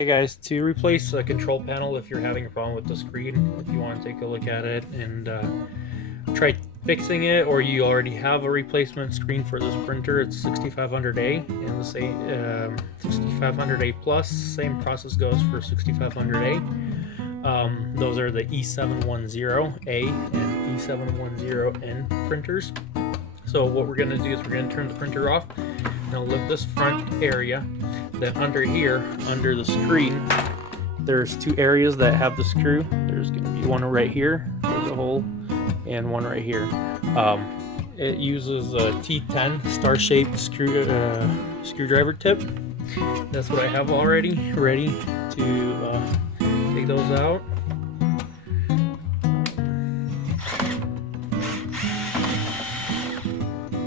Hey guys, to replace a control panel if you're having a problem with the screen, if you want to take a look at it and try fixing it, or you already have a replacement screen for this printer, it's 6500A and the same 6500A plus. Same process goes for 6500A. Those are the E710A and E710N printers. So what we're going to do is we're going to turn the printer off. Now lift this front area. Then under here, under the screen, there's two areas that have the screw. There's going to be one right here, there's a hole, and one right here. It uses a T10 star-shaped screwdriver tip. That's what I have already ready to take those out.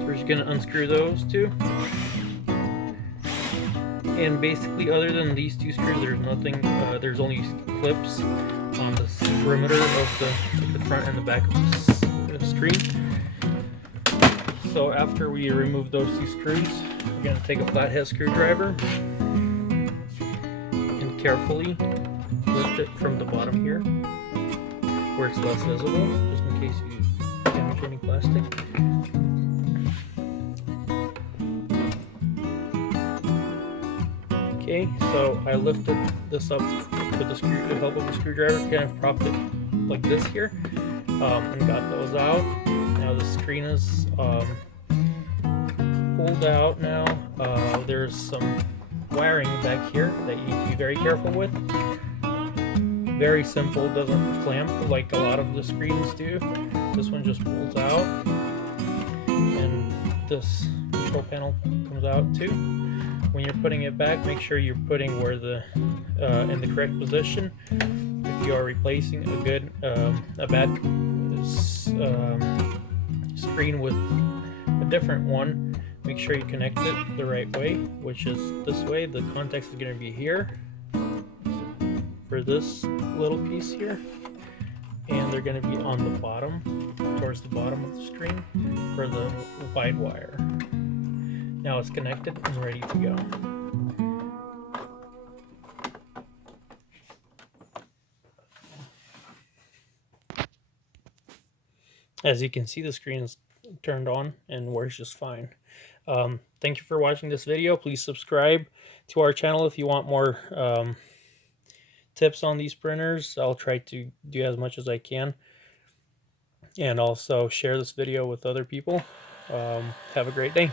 We're just going to unscrew those two. And basically, other than these two screws, there's nothing. There's only clips on the perimeter of the front and the back of the screen. So after we remove those two screws, we're going to take a flathead screwdriver and carefully lift it from the bottom here, where it's less visible, just in case you damage any plastic. Okay, so I lifted this up with the help of the screwdriver, kind of propped it like this here, and got those out. Now the screen is pulled out now. There's some wiring back here that you need to be very careful with. Very simple, doesn't clamp like a lot of the screens do. This one just pulls out, and this control panel comes out too. When you're putting it back, make sure you're putting where the in the correct position. If you are replacing a bad screen with a different one, make sure you connect it the right way, which is this way. The contacts is going to be here for this little piece here, and they're going to be on the bottom, towards the bottom of the screen for the wide wire. Now it's connected and ready to go. As you can see, the screen is turned on and works just fine. Thank you for watching this video. Please subscribe to our channel if you want more tips on these printers. I'll try to do as much as I can. And also share this video with other people. Have a great day.